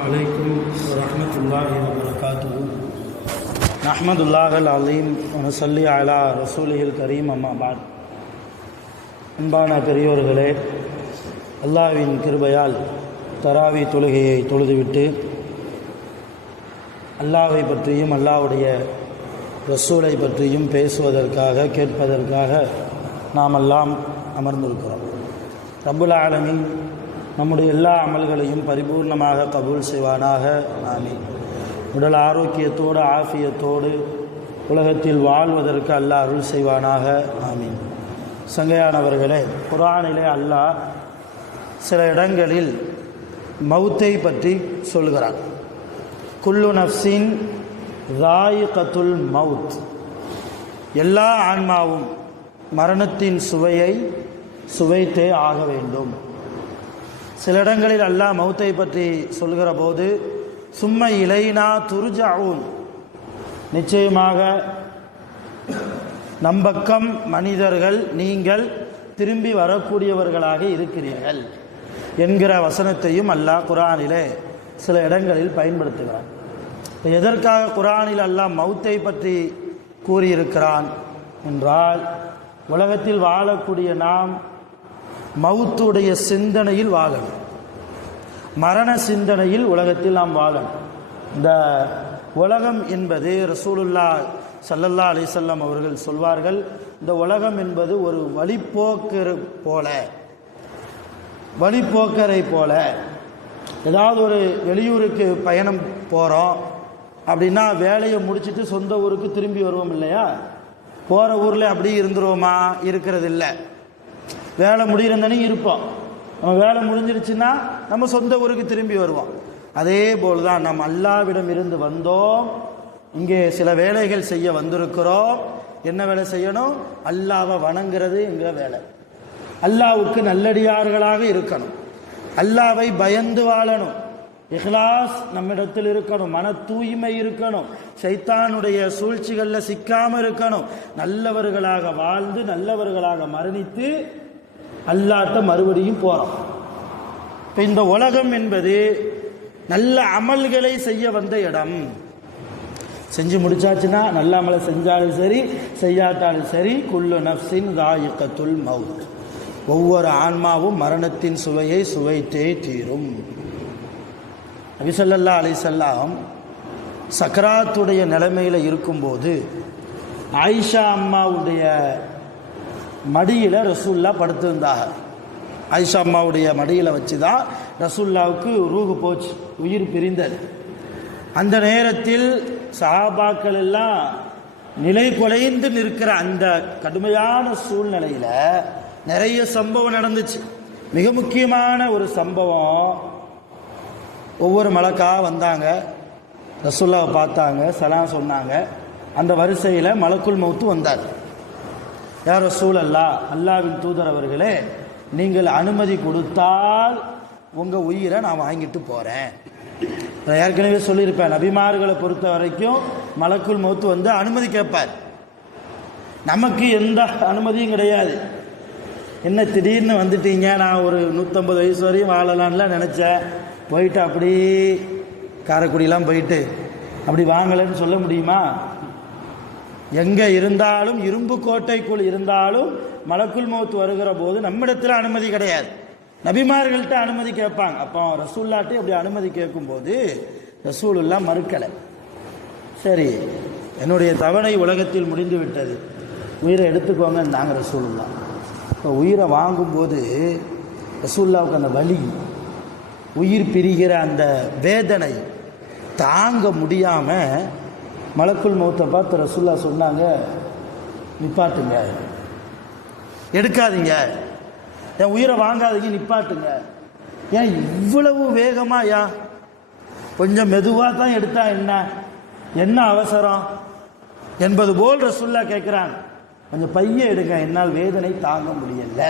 அலைக்கும் வரஹ்மத்துல்லாஹி வபரகாத்துஹு. நஹ்மதுல்லாஹல் அலீம் வ நஸல்லி அலா ரசூலிஹில் கரீம். அம்மா பாத். அன்பான பெரியோர்களே, அல்லாஹ்வின் கிருபையால் தராவி தொழுகையை தொழுதுவிட்டு அல்லாஹ்வை பற்றியும் அல்லாஹ்வுடைய ரசூலை பற்றியும் பேசுவதற்காக கேட்பதற்காக நாம் எல்லாம் அமர்ந்திருக்கிறோம். ரப்புல் ஆலமீன் நம்முடைய எல்லா அமல்களையும் பரிபூர்ணமாக கபூல் செய்வானாக. ஆமீன். உடல் ஆரோக்கியத்தோடு ஆஃபியத்தோடு உலகத்தில் வாழ்வதற்கு அல்லாஹ் அருள் செய்வானாக. ஆமீன். சங்கையானவர்களே, குர்ஆனிலே அல்லாஹ் சில இடங்களில் மௌத்தை பற்றி சொல்கிறான். குல்லு நஃப்ஸின் ராயிகத்துல் மவுத், எல்லா ஆன்மாவும் மரணத்தின் சுவையை சுவைத்தே ஆக வேண்டும். சில இடங்களில் அல்லாஹ் மௌத்தை பற்றி சொல்கிற போது சும்ம இலைனா துர்ஜஊன், நிச்சயமாக நம்பக்கம் மனிதர்கள் நீங்கள் திரும்பி வரக்கூடியவர்களாக இருக்கிறீர்கள் என்கிற வசனத்தையும் அல்லாஹ் குர்ஆனிலே சில இடங்களில் பயன்படுத்துகிறான். எதற்காக குர்ஆனில் அல்லாஹ் மௌத்தை பற்றி கூறியிருக்கிறான் என்றால், உலகத்தில் வாழக்கூடிய நாம் மௌத்துடைய சிந்தனையில் வாழணும், மரண சிந்தனையில் உலகத்தில் நாம் வாழணும். இந்த உலகம் என்பது ரசூலுல்லாஹ் ஸல்லல்லாஹு அலைஹி வஸல்லம் அவர்கள் சொல்வார்கள், இந்த உலகம் என்பது ஒரு வழிப்போக்கரை போல. ஏதாவது ஒரு வெளியூருக்கு பயணம் போகிறோம் அப்படின்னா வேலையை முடிச்சுட்டு சொந்த ஊருக்கு திரும்பி வருவோம் இல்லையா? போகிற ஊரில் அப்படியே இருந்துருவோமா? இருக்கிறது இல்லை. வேலை முடிகிறந்தனே இருப்போம். நம்ம வேலை முடிஞ்சிருச்சுன்னா நம்ம சொந்த ஊருக்கு திரும்பி வருவோம். அதே போல் தான் நம்ம அல்லாஹ்விடம் இருந்து வந்தோம், இங்கே சில வேலைகள் செய்ய வந்திருக்கிறோம். என்ன வேலை செய்யணும்? அல்லாஹ்வை வணங்குறது என்கிற வேலை. அல்லாஹ்வுக்கு நல்லடியார்களாக இருக்கணும், அல்லாஹ்வை பயந்து வாழணும், இஹ்லாஸ் நம்மிடத்தில் இருக்கணும், மன தூய்மை இருக்கணும், ஷைத்தானுடைய சூழ்ச்சிகளில் சிக்காமல் இருக்கணும், நல்லவர்களாக வாழ்ந்து நல்லவர்களாக மரணித்து அல்லாஹ்ட்ட மறுபடியும் போகிறோம். இப்போ இந்த உலகம் என்பது நல்ல அமல்களை செய்ய வந்த இடம். செஞ்சு முடிச்சாச்சுன்னா நல்ல அமலை செஞ்சாலும் சரி செய்யாட்டாலும் சரி, குல்லு நஃப்ஸின் ராயிகத்துல் மவுத், ஒவ்வொரு ஆன்மாவும் மரணத்தின் சுவையை சுவைத்தே தீரும். நபி ஸல்லல்லாஹு அலைஹி வஸல்லம் சக்கராத்துடைய நிலைமையில் இருக்கும்போது ஆயிஷா அம்மாவுடைய மடியில் ரசூல்லா படுத்திருந்தாங்க. ஆயிஷா அம்மாவுடைய மடியில் வச்சு தான் ரசூல்லாவுக்கு ரூஹு போச்சு, உயிர் பிரிந்தது. அந்த நேரத்தில் சஹாபாக்கள் எல்லாம் நிலை குலைந்து நிற்கிற அந்த கடுமையான சூழ்நிலையில் நிறைய சம்பவம் நடந்துச்சு. மிக முக்கியமான ஒரு சம்பவம், ஒவ்வொரு மலக்கா வந்தாங்க, ரசூல்லாவை பார்த்தாங்க, சலாம் சொன்னாங்க. அந்த வரிசையில் மலக்குல் மௌத்து வந்தார். யா ரசூலல்லாஹ், அல்லாஹ்வின் தூதர் அவர்களே, நீங்கள் அனுமதி கொடுத்தால் உங்கள் உயிரை நான் வாங்கிட்டு போகிறேன். ஏற்கனவே சொல்லியிருப்பேன், நபிமார்களை பொறுத்த வரைக்கும் மலக்குல் மௌத்து வந்து அனுமதி கேட்பார். நமக்கு எந்த அனுமதியும் கிடையாது. என்ன திடீர்னு வந்துட்டீங்க, நான் ஒரு 150 வயசு வரையும் வாழலான்லாம் நினச்சேன், போயிட்டு அப்படி காரைக்குடியெலாம் போயிட்டு அப்படி வாங்கலைன்னு சொல்ல முடியுமா? எங்கே இருந்தாலும், இரும்பு கோட்டைக்குள் இருந்தாலும் மலக்குல் மௌத் வருகிற போது நம்மிடத்தில் அனுமதி கிடையாது, நபிமார்கள்ட்ட அனுமதி கேட்பாங்க. அப்போ ரசூல்லாட்டே அப்படி அனுமதி கேட்கும்போது ரசூலுல்லா மறுக்கலை. சரி, என்னுடைய தவணை உலகத்தில் முடிந்து விட்டது, உயிரை எடுத்துக்கோங்க நாங்கள் ரசூலுல்லா. இப்போ உயிரை வாங்கும்போது ரசூல்லாவுக்கு அந்த வலி, உயிர் பிரிகிற அந்த வேதனை தாங்க முடியாமல் மலக்குல் மௌத்தை பார்த்து ரசூல்லா சொன்னாங்க, நிப்பாட்டுங்க, எடுக்காதீங்க, என் உயிரை வாங்காதீங்க, நிப்பாட்டுங்க. ஏன் இவ்வளவு வேகமாக? யா கொஞ்சம் மெதுவாக தான் எடுத்தா என்ன அவசரம் என்பது போல் ரசூல்லா கேட்குறாங்க. கொஞ்சம் பைய எடுங்க, என்னால் வேதனை தாங்க முடியல.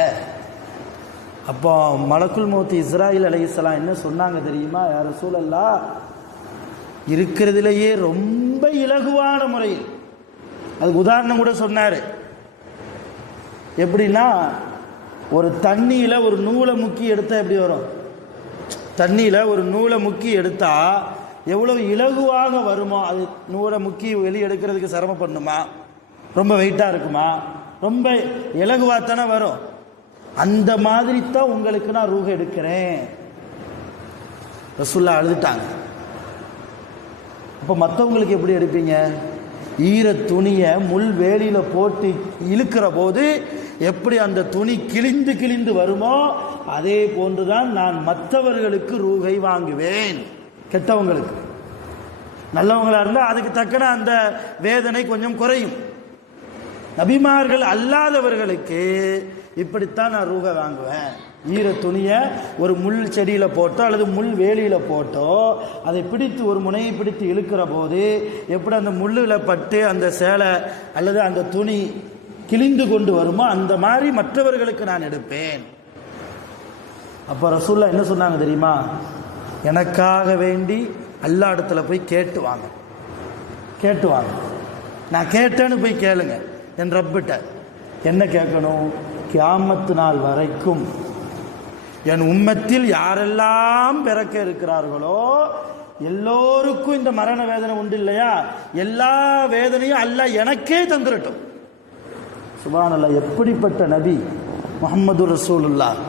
அப்போ மலக்குல் மௌத் இஸ்ராயில் அலைஹிஸ்ஸலாம் என்ன சொன்னாங்க தெரியுமா? யா ரசூலல்லாஹ், இருக்கிறதுலேயே ரொம்ப இலகுவான முறையில், அதுக்கு உதாரணம் கூட சொன்னார். எப்படின்னா, ஒரு தண்ணியில் ஒரு நூலை முக்கி எடுத்தால் எப்படி வரும்? தண்ணியில் ஒரு நூலை முக்கி எடுத்தால் எவ்வளவு இலகுவாக வருமோ, அது நூலை முக்கி வெளியே எடுக்கிறதுக்கு சிரமப்படணுமா? ரொம்ப வெயிட்டாக இருக்குமா? ரொம்ப இலகுவாக தானே வரும். அந்த மாதிரி தான் உங்களுக்கு நான் ரூஹ எடுக்கிறேன். ரசூல்லா அழுதுட்டாங்க. அப்போ மற்றவங்களுக்கு எப்படி எடுப்பீங்க? ஈர துணியை முள் வேலியில் போட்டு இழுக்கிற போது எப்படி அந்த துணி கிழிந்து கிழிந்து வருமோ அதே போன்றுதான் நான் மற்றவர்களுக்கு ரூஹை வாங்குவேன். கெட்டவங்களுக்கு. நல்லவங்களா இருந்தால் அதுக்கு தக்கன அந்த வேதனை கொஞ்சம் குறையும். நபிமார்கள் அல்லாதவர்களுக்கு இப்படித்தான் நான் ரூஹை வாங்குவேன். ஈர துணியை ஒரு முள் செடியில் போட்டோ அல்லது முள் வேலியில் போட்டோ அதை பிடித்து ஒரு முனையை பிடித்து இழுக்கிற போது எப்படி அந்த முள்ளில் பட்டு அந்த சேலை அல்லது அந்த துணி கிழிந்து கொண்டு வருமோ அந்த மாதிரி மற்றவர்களுக்கு நான் எடுப்பேன். அப்போ ரசூல்லா என்ன சொன்னாங்க தெரியுமா? எனக்காக வேண்டி அல்லாஹ் இடத்துல போய் கேட்டு வாங்க. நான் கேட்டேன்னு போய் கேளுங்க என் ரப்பிட்ட. என்ன கேட்கணும்? கியாமத்து நாள் வரைக்கும் என் உம்மத்தில் யாரெல்லாம் பிறக்க இருக்கிறார்களோ எல்லோருக்கும் இந்த மரண வேதனை உண்டு இல்லையா, எல்லா வேதனையும் அல்லாஹ் எனக்கே தந்துடட்டும். சுப்ஹானல்லாஹ். எப்படிப்பட்ட நபி முஹம்மது ரசூலுல்லாஹ்.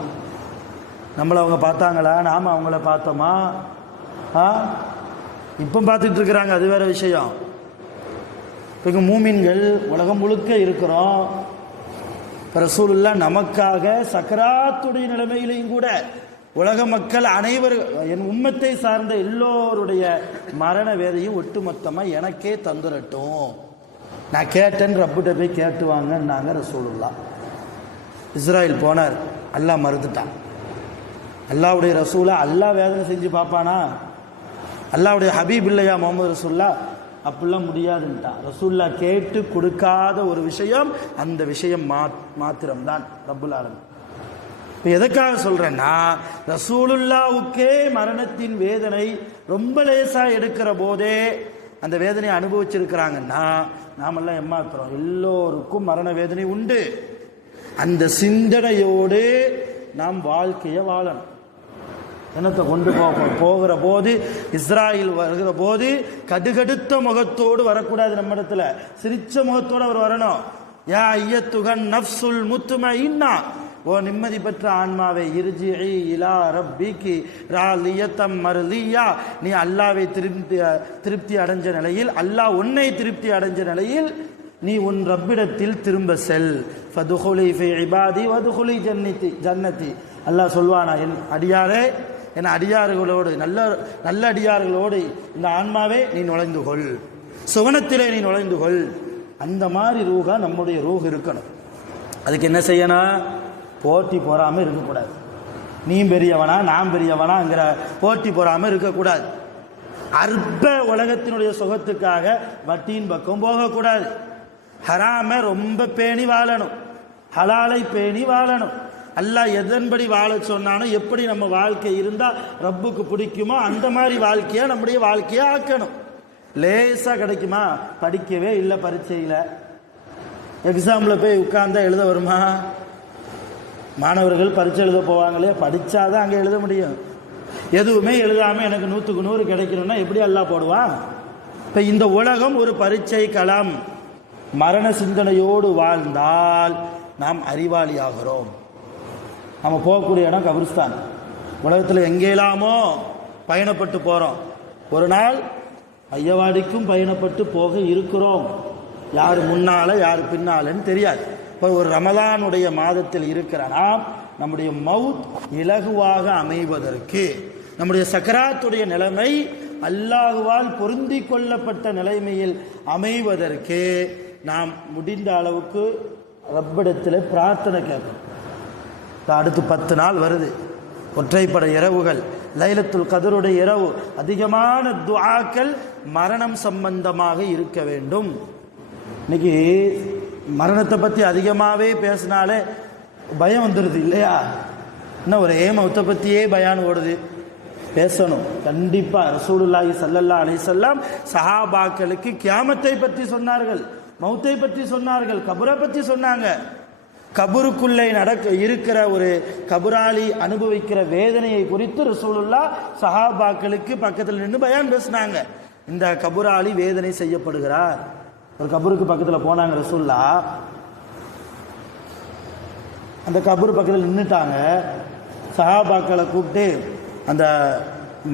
நம்மளை அவங்க பார்த்தாங்களா? நாம் அவங்கள பார்த்தோமா? இப்போ பார்த்துட்டு இருக்கிறாங்க, அது வேற விஷயம். இப்போ மூமின்கள் உலகம் முழுக்க இருக்கிறோம். ரசூலுல்லாஹ் நமக்காக சக்கராத்துடைய நிலைமையிலையும் கூட உலக மக்கள் அனைவரும் என் உம்மத்தை சார்ந்த எல்லோருடைய மரண வேதையும் ஒட்டுமொத்தமாக எனக்கே தந்துடட்டும். நான் கேட்டேன், ரப்பிட்ட போய் கேட்டு வாங்கன்னாங்க ரசூலுல்லாஹ். இஸ்ராயில் போனார், அல்லாஹ் மறுத்துட்டான். அல்லாஹ்வுடைய ரசூலா அல்லாஹ் வேதனை செஞ்சு பார்ப்பானா? அல்லாஹ்வுடைய ஹபீப் இல்லையா முகமது ரசூல்லா? அப்படிலாம் முடியாதுன்ட்டான். ரசூல்லா கேட்டு கொடுக்காத ஒரு விஷயம் அந்த விஷயம் மாத்திரம்தான் ரப்புல் ஆலமீன். இப்போ எதுக்காக சொல்கிறேன்னா, ரசூலுல்லாவுக்கே மரணத்தின் வேதனை ரொம்ப லேசாக எடுக்கிற போதே அந்த வேதனையை அனுபவிச்சிருக்கிறாங்கன்னா நாமெல்லாம் ஏமாத்துறோம். எல்லோருக்கும் மரண வேதனை உண்டு. அந்த சிந்தனையோடு நாம் வாழ்க்கையை வாழணும். என்னத்தை கொண்டு போகிற போது, இஸ்ராயில் வருகிற போது கடுகடுத்த முகத்தோடு வரக்கூடாது. நம்ம இடத்துல சிரிச்ச முகத்தோடு அவர் வரணும். யா ஐயத்துகன் நஃப்சுல் முத்மஇன்னா, ஓ நிம்மதி பெற்ற ஆன்மாவை, இர்ஜிஇ இலா ரப்பிகி ராலியத்தம் மர்லியா, நீ அல்லாஹ்வை திருப்தி அடைஞ்ச நிலையில், அல்லாஹ் உன்னை திருப்தி அடைஞ்ச நிலையில் நீ உன் ரப்பிடத்தில் திரும்ப செல். ஃபதுகுலி ஃபி இபாதி வதுகுலி ஜன்னதி. அல்லாஹ் சொல்வானா, என் அடியாரே, என் அடியார்களோடு நல்ல அடியார்களோடு இந்த ஆன்மாவே நீ நுழைந்து கொள், சுவனத்திலே நீ நுழைந்து கொள். அந்த மாதிரி ரூஹா நம்முடைய ரூஹ் இருக்கணும். அதுக்கு என்ன செய்யணும்? போட்டி போறாமல் இருக்கக்கூடாது. நீ பெரியவனா நான் பெரியவனாங்கிற போட்டி போறாமல் இருக்கக்கூடாது. அற்ப உலகத்தினுடைய சுகத்துக்காக வட்டியின் பக்கம் போகக்கூடாது. ஹராம ரொம்ப பேணி வாழணும், ஹலாலை பேணி வாழணும். அல்லாஹ் எதன்படி வாழ சொன்னானோ, எப்படி நம்ம வாழ்க்கை இருந்தால் ரப்புக்கு பிடிக்குமோ அந்த மாதிரி வாழ்க்கையை நம்முடைய வாழ்க்கையை ஆக்கணும். லேசாக கிடைக்குமா? படிக்கவே இல்லை, பரீட்சையில் எக்ஸாமில் போய் உட்கார்ந்தா எழுத வருமா? மாணவர்கள் பரீட்சை எழுத போவாங்களே, படித்தாதான் அங்கே எழுத முடியும். எதுவுமே எழுதாமல் எனக்கு 100க்கு 100 கிடைக்கணும்னா எப்படி அல்லாஹ் போடுவான்? இப்போ இந்த உலகம் ஒரு பரீட்சை களம். மரண சிந்தனையோடு வாழ்ந்தால் நாம் அறிவாளி ஆகிறோம். நம்ம போகக்கூடிய இடம் கபிரிஸ்தான். உலகத்தில் எங்கேலாமோ பயணப்பட்டு போகிறோம். ஒரு நாள் ஐயவாடிக்கும் பயணப்பட்டு போக இருக்கிறோம். யார் முன்னால் யார் பின்னாலன்னு தெரியாது. இப்போ ஒரு ரமலானுடைய மாதத்தில் இருக்கிற நாம் நம்முடைய மவுத் இலகுவாக அமைவதற்கு, நம்முடைய சக்கராத்துடைய நிலைமை அல்லாஹுவால் பொருந்தி கொள்ளப்பட்ட நிலைமையில் அமைவதற்கு நாம் முடிந்த அளவுக்கு ரப்பிடத்தில் பிரார்த்தனை கேட்கணும். அடுத்து 10 நாள் வருது, ஒற்றைப்படை இரவுகள், லைலத்துல் கதருடைய இரவு. அதிகமான துஆக்கள் மரணம் சம்பந்தமாக இருக்க வேண்டும். இன்னைக்கு மரணத்தை பற்றி அதிகமாகவே பேசினாலே பயம் வந்துடுது இல்லையா? இன்னும் ஒரு மௌத்தை பற்றியே பயான் ஓடுது. பேசணும் கண்டிப்பாக. ரசூலுல்லாஹி ஸல்லல்லாஹு அலைஹி வஸல்லம் சஹாபாக்களுக்கு கியாமத்தை பற்றி சொன்னார்கள், மௌத்தை பற்றி சொன்னார்கள், கபரை பற்றி சொன்னாங்க. கபருக்குள்ளே இருக்கிற ஒரு கபராளி அனுபவிக்கிற வேதனையை குறித்து ரசூலுல்லாஹ் சஹாபாக்களுக்கு பக்கத்தில் நின்று பயான் பேசினாங்க. இந்த கபராளி வேதனை செய்யப்படுகிறார். ஒரு கபருக்கு பக்கத்தில் போனாங்க ரசூலுல்லாஹ். அந்த கபர் பக்கத்தில் நின்றுட்டாங்க. சஹாபாக்களை கூப்பிட்டு அந்த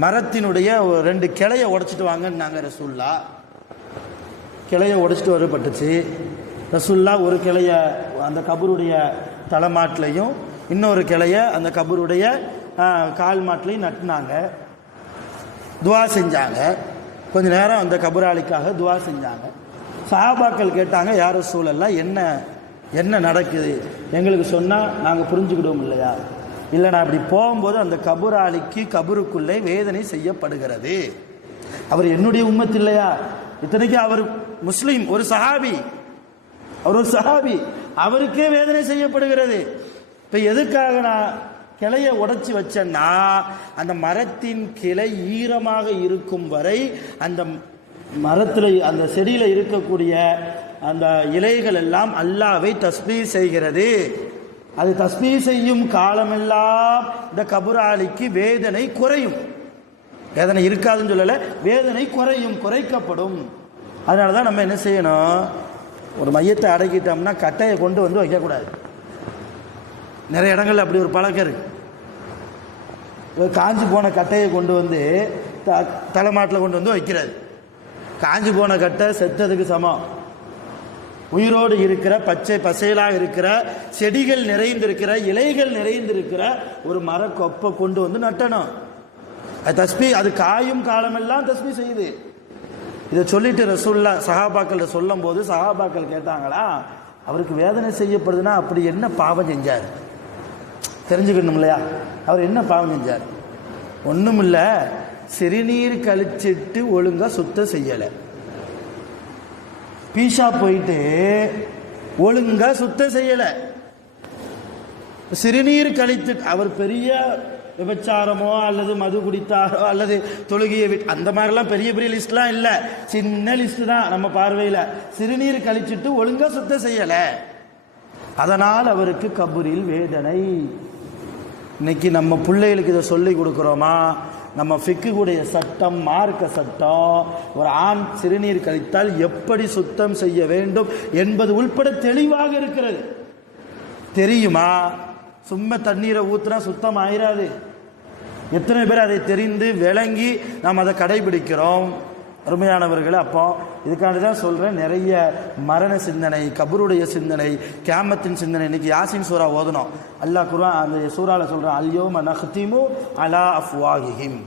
மரத்தினுடைய 2 கிளையை உடைச்சிட்டு வாங்கன்னாங்க ரசூலுல்லாஹ். கிளையை உடைச்சிட்டு வரப்பட்டுச்சு. ரசூலுல்லாஹ் ஒரு கிளைய அந்த கபருடைய தலைமாட்டிலையும் இன்னொரு கிளைய அந்த கபருடைய கால் மாட்டிலையும் நட்டினாங்க. துவா செஞ்சாங்க. கொஞ்ச நேரம் அந்த கபராளிக்காக துவா செஞ்சாங்க. சஹாபாக்கள் கேட்டாங்க, யார் ரசூலல்லாஹ், என்ன நடக்குது, எங்களுக்கு சொன்னால் நாங்கள் புரிஞ்சுக்கிடுவோம் இல்லையா? இல்லை, நான் அப்படி போகும்போது அந்த கபராளிக்கு கபருக்குள்ளே வேதனை செய்யப்படுகிறது. அவர் என்னுடைய உம்மத் இல்லையா? இத்தனைக்கு அவர் முஸ்லீம், ஒரு சஹாபி, அவருக்கே வேதனை செய்யப்படுகிறது. இப்போ எதுக்காக நான் கிளையை உடைச்சி வச்சேன்னா, அந்த மரத்தின் கிளை ஈரமாக இருக்கும் வரை அந்த மரத்தில் அந்த செடியில் இருக்கக்கூடிய அந்த இலைகள் எல்லாம் அல்லாஹ்வை தஸ்பீஹ் செய்கிறது. அது தஸ்பீஹ் செய்யும் காலமெல்லாம் இந்த கபராளிக்கு வேதனை குறையும். வேதனை இருக்காதுன்னு சொல்லலை, வேதனை குறைக்கப்படும். அதனால தான் நம்ம என்ன செய்யணும், ஒரு மையத்தை அடக்கிட்டோம்னா கட்டையை கொண்டு வந்து வைக்கக்கூடாது. நிறைய இடங்கள்ல அப்படி ஒரு பழக்கம் இருக்கு. காஞ்சி போன கட்டையை கொண்டு வந்து தலைமாட்டில் கொண்டு வந்து வைக்கிறது. காஞ்சி போன கட்டை செத்ததுக்கு சமம். உயிரோடு இருக்கிற பச்சை பசையலாக இருக்கிற செடிகள் நிறைந்திருக்கிற இலைகள் நிறைந்திருக்கிற ஒரு மரக்கொப்பை கொண்டு வந்து நட்டணும். அது தஸ்பீ, அது காயும் காலமெல்லாம் தஸ்பீ செய்யுது. இதை சொல்லிட்டு ரசூலுல்லாஹ் சஹாபாக்கள் சொல்லும் போது சஹாபாக்கள் கேட்டாங்களா, அவருக்கு வேதனை செய்யப்படுதுன்னா அப்படி என்ன பாவம் செஞ்சார் தெரிஞ்சுக்கணும் இல்லையா? அவர் என்ன பாவம் செஞ்சார்? ஒன்றும் இல்லை, சிறுநீர் கழிச்சிட்டு ஒழுங்கா சுத்தம் செய்யலை. பீஷா போயிட்டு ஒழுங்கா சுத்தம் செய்யலை. சிறுநீர் கழித்து அவர் பெரிய விபச்சாரமோ அல்லது மது குடித்தாரோ அல்லது தொழுகையை விட்டு அந்த மாதிரிலாம் பெரிய பெரிய லிஸ்ட்லாம் இல்லை, சின்ன லிஸ்ட் தான் நம்ம பார்வையில். சிறுநீர் கழிச்சிட்டு ஒழுங்கா சுத்தம் செய்யலை, அதனால் அவருக்கு கபரில் வேதனை. இன்னைக்கு நம்ம பிள்ளைகளுக்கு இதை சொல்லி கொடுக்குறோமா? நம்ம ஃபிக்குடைய சட்டம், மார்க்க சட்டம், ஒரு ஆண் சிறுநீர் கழித்தால் எப்படி சுத்தம் செய்ய வேண்டும் என்பது உள்பட தெளிவாக இருக்கிறது. தெரியுமா? சும்மா தண்ணீரை ஊற்றுனா சுத்தம் ஆயிராது. எத்தனை பேர் அதை தெரிந்து விளங்கி நாம் அதை கடைபிடிக்கிறோம்? அருமையானவர்களே, அப்போ இதுக்காண்டி தான் சொல்கிறேன், நிறைய மரண சிந்தனை, கபருடைய சிந்தனை, கியாமத்தின் சிந்தனை. இன்னைக்கு யாசின் சூரா ஓதணும். அல்லாஹ் குர்ஆன் அந்த சூறாவில் சொல்கிறான், அல்யோம நஹ்திமு அலா அஃப்வாஹிஹிம்.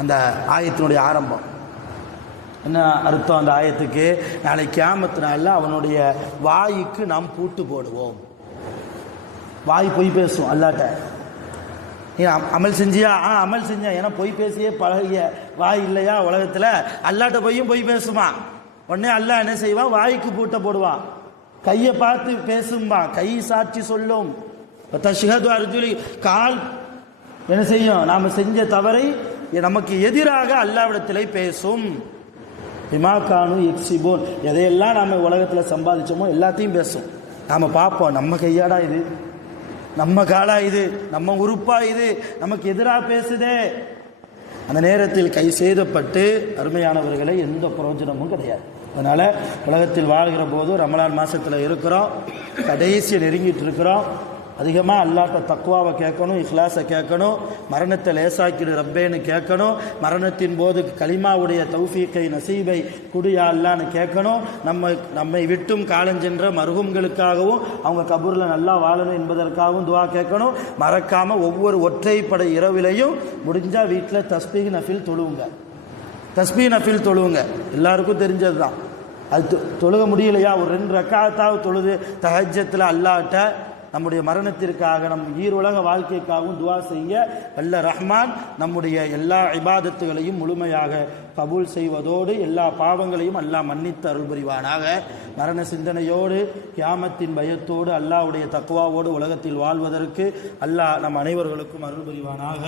அந்த ஆயத்தினுடைய ஆரம்பம் என்ன அர்த்தம்? அந்த ஆயத்துக்கு நாளை கியாமத்து நாளில் அவனுடைய வாய்க்கு நாம் பூட்டு போடுவோம். வாய் பொய் பேசும் அல்லாட்ட. நீ அமல் செஞ்சியா? அமல் செஞ்சேன். ஏன்னா பொய் பேசியே பழகிய வாய் இல்லையா உலகத்தில்? அல்லாட்ட பொய்யும் பொய் பேசுமா. உடனே அல்லாஹ் என்ன செய்வான்? வாய்க்கு பூட்டை போடுவான். கையை பார்த்து பேசும்பா, கை சாட்சி சொல்லும். தஷ்ஹது அர்ஜுலி, கால் என்ன செய்யும்? நாம் செஞ்ச தவறை நமக்கு எதிராக அல்லாஹ்விடத்திலே பேசும். பிமாகானு எக்ஸிபோன், எதையெல்லாம் நாம் உலகத்தில் சம்பாதிச்சோமோ எல்லாத்தையும் பேசும். நாம் பார்ப்போம், நம்ம கையாடா இது, நம்ம காலா இது, நம்ம உறுப்பா இது, நமக்கு எதிராக பேசுதே. அந்த நேரத்தில் கை சேதப்பட்டு அருமையானவர்களை எந்த பிரயோஜனமும் கிடையாது. அதனால் உலகத்தில் வாழ்கிற போது ரமலான் மாதத்தில் இருக்கிறோம், கடைசியை நெருங்கிட்டு இருக்கிறோம். அதிகமாக அல்லாஹ்ட்ட தக்வாவை கேட்கணும், இஹ்லாஸை கேட்கணும், மரணத்தை லேசாக்கிடு ரப்பேன்னு கேட்கணும், மரணத்தின் போது கலிமாவுடைய தௌஃபீக்கை நசீபை குடியா அல்லான்னு கேட்கணும். நம்மை விட்டும் காலஞ்சென்ற மருகும்களுக்காகவும் அவங்க கபூரில் நல்லா வாழணும் என்பதற்காகவும் துவா கேட்கணும். மறக்காமல் ஒவ்வொரு ஒற்றைப்படை இரவிலையும் முடிஞ்சால் வீட்டில் தஸ்பீஹ் நஃபில் தொழுவுங்க. தஸ்பீஹ் நஃபில் தொழுவுங்க, எல்லாருக்கும் தெரிஞ்சது தான். அது தொழுக முடியலையா, ஒரு 2 ரக்காத்தாவது தொழுது தஹஜ்ஜத்தில் அல்லாஹ்ட்ட நம்முடைய மரணத்திற்காக, நம் ஈருலக வாழ்க்கைக்காகவும் துவா செய்ய வல்ல ரஹ்மான் நம்முடைய எல்லா இபாதத்துகளையும் முழுமையாக கபூல் செய்வதோடு எல்லா பாவங்களையும் அல்லாஹ் மன்னித்து அருள் புரிவானாக. மரண சிந்தனையோடு கியாமத்தின் பயத்தோடு அல்லாஹ்வுடைய தக்வாவோடு உலகத்தில் வாழ்வதற்கு அல்லாஹ் நம் அனைவர்களுக்கும் அருள் புரிவானாக.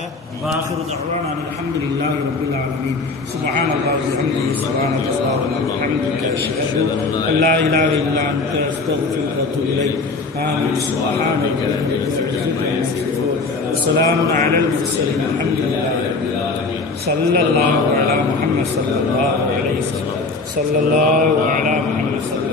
வாஹிரு தஅவானா அல்ஹம்துலில்லாஹி ரப்பில் ஆலமீன். சுப்ஹானல்லாஹி வ பிஹம்திஹி சுப்ஹானல்லாஹி வ பிஹம்திஹி. أشهد أن لا إله إلا أنت أستغفرك وأتوب إليك. آمين. سبحانك رب العزة عما يصفون وسلام على المرسلين الحمد لله رب العالمين. صلى الله على محمد صلى الله عليه وسلم. صلى الله على محمد صلى الله عليه وسلم.